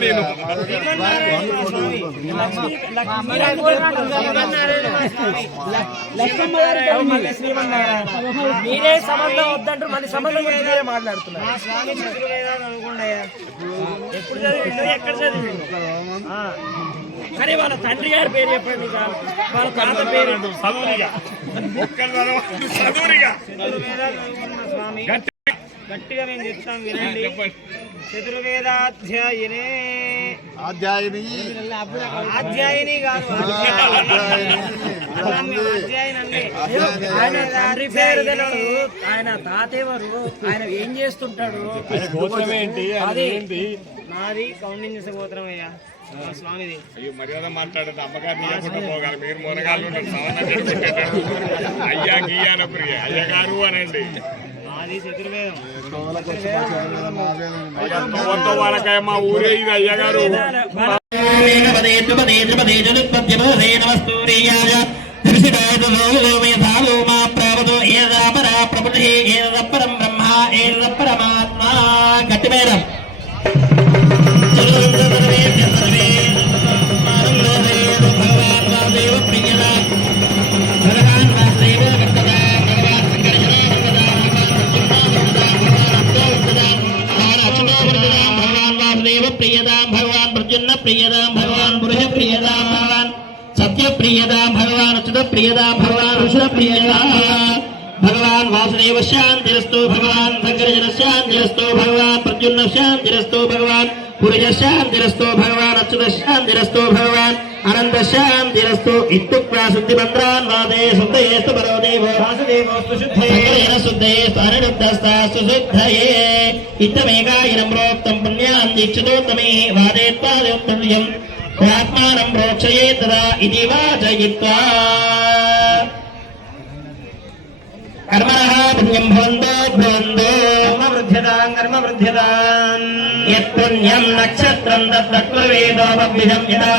నేను. మీరే సంబంధం వద్దంటారు మళ్ళీ సంబంధం గురించి మీరే మాట్లాడుతున్నారు. ఎప్పుడు చదివిండు? ఎక్కడ చదివిండు? ఆ. సరే వాళ్ళ తండ్రి గారి పేరు చెప్పండి. వాళ్ళ తాత పేరు. చదువునిగా చదువునిగా గట్టిగా మేము చెప్తాం వినండి. చతుర్వేదాధ్యాయనే. అధ్యాయుని అధ్యాయని కాదు. అధ్యాయని అండి ఆయన తండ్రి పేరు తెలియదు ఆయన ఏం చేస్తుంటాడు? గోత్రం ఏంటి? అది నాది కౌంటింగ్ చేసే గోత్రం అయ్యా. మా స్వామిది. అయ్యో మర్యాద మాట్లాడదు అమ్మగారిని లేకుండా పోగాలి. మీరు మునగాళ్ళు సవరణ అయ్యా అయ్యగారు అనండి. నాది చతుర్వేదం. వాళ్ళకాయ మా ఊరే ఇది అయ్యగారు గట్టి మేడం ప్రియదాం భగవాన్ ప్రజన్న ప్రియదాం భగవాన్ పురుష ప్రియదాం భగవాన్ సత్య ప్రియదాం భగవాన్ అచ్యుత ప్రియదాం భగవాన్ ఋషుల ప్రియదాం భగవాన్ వాసుదేవ శాంతిరస్తు భగవాన్ శంకరజన శాంతిరస్తు భగవాన్ ప్రద్యుమ్న శాంతిరస్తు భగవాన్ పురుష శాంతిరస్తు భగవాన్ అచ్యుత శాంతిరస్తు భగవాన్ అనంత శాంతిరస్తు ఇత్యుక్తా శుద్ధి మంత్రాన్ వాదే శుద్ధయేస్తు పరో దేవో వాసుదేవోస్తు శుద్ధయే శుద్ధయేస్తు అనిరుద్ధస్తాస్తు శుద్ధయే ఇత్తమేకాయనం ప్రోక్తం పుణ్యాం దీక్షితోత్తమే వాదేత్వాదోత్తమ్యం ఆత్మానం ప్రోక్షయే తదా ఇది వాచయిత్వా కర్మణः పుణ్యం భవంతో భవంతో వృద్ధ్యతాం కర్మ వృద్ధ్యతాం యత్పుణ్యం నక్షత్రం తత్వేదోపవిధం యదా